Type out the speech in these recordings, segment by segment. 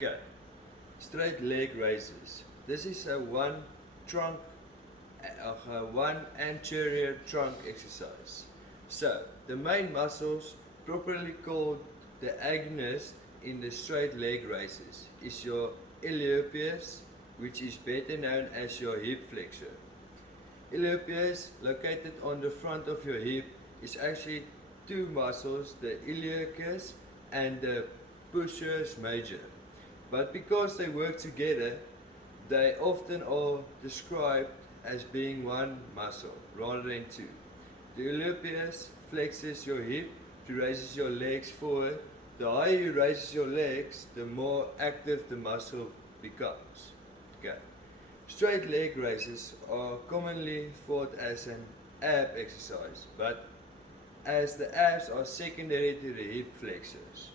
Okay, straight leg raises. This is a one anterior trunk exercise. So the main muscles, properly called the agonist in the straight leg raises, is your iliopsoas, which is better known as your hip flexor. Iliopsoas, located on the front of your hip, is actually two muscles, the iliacus and the psoas major. But because they work together, they often are described as being one muscle rather than two. The iliopsoas flexes your hip to raise your legs forward. The higher you raise your legs, the more active the muscle becomes. Okay. Straight leg raises are commonly thought as an ab exercise, but as the abs are secondary to the hip flexors.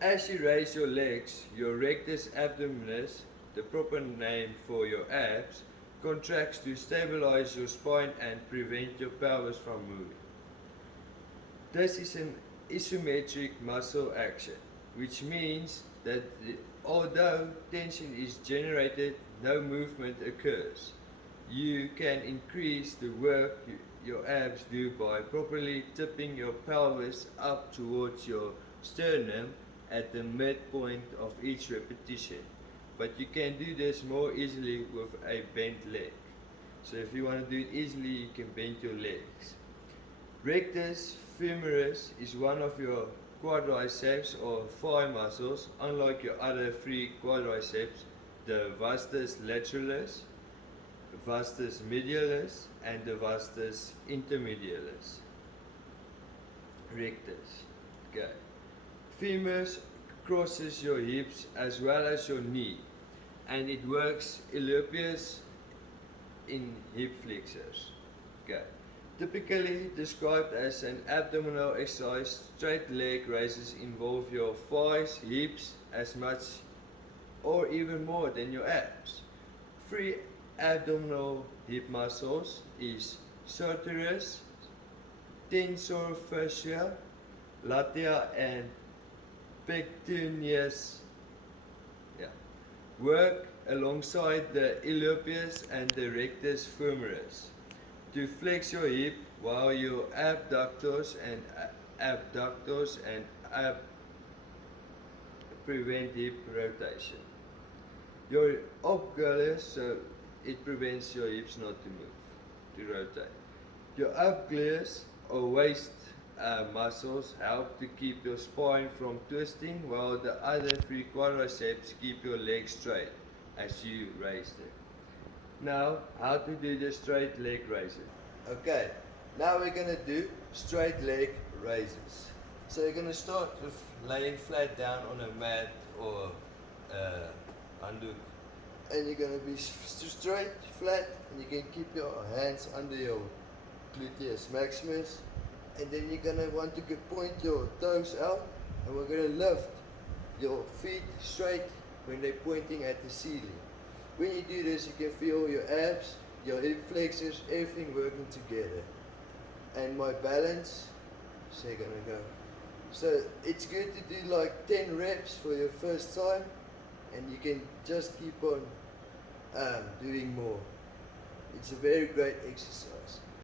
As you raise your legs, your rectus abdominis, the proper name for your abs, contracts to stabilize your spine and prevent your pelvis from moving. This is an isometric muscle action, which means that although tension is generated, no movement occurs. You can increase the work your abs do by properly tipping your pelvis up towards your sternum at the midpoint of each repetition. But you can do this more easily with a bent leg. So if you want to do it easily, you can bend your legs. Rectus femoris is one of your quadriceps or thigh muscles, unlike your other three quadriceps, the vastus lateralis, vastus medialis, and the vastus intermedialis. Rectus. Okay. Femurs crosses your hips as well as your knee, and it works iliopsoas in hip flexors. Okay. Typically described as an abdominal exercise, straight leg raises involve your thighs, hips as much or even more than your abs. Three abdominal hip muscles is sartorius, tensor fascia, latissimus, and pectineus. Yeah. Work alongside the iliopsoas and the rectus femoris to flex your hip while your abductors and prevent hip rotation. Your obgleus, so it prevents your hips not to move, to rotate. Your obgleus or waist muscles help to keep your spine from twisting, while the other three quadriceps keep your legs straight as you raise them. Now, how to do the straight leg raises. Okay, now we're going to do straight leg raises. So you're going to start with laying flat down on a mat or handuk. And you're going to be straight, flat, and you can keep your hands under your gluteus maximus. And then you're going to want to point your toes out, and we're going to lift your feet straight when they're pointing at the ceiling. When you do this, you can feel your abs, your hip flexors, everything working together. And my balance, so you're gonna go. So it's good to do like 10 reps for your first time, and you can just keep on doing more. It's a very great exercise.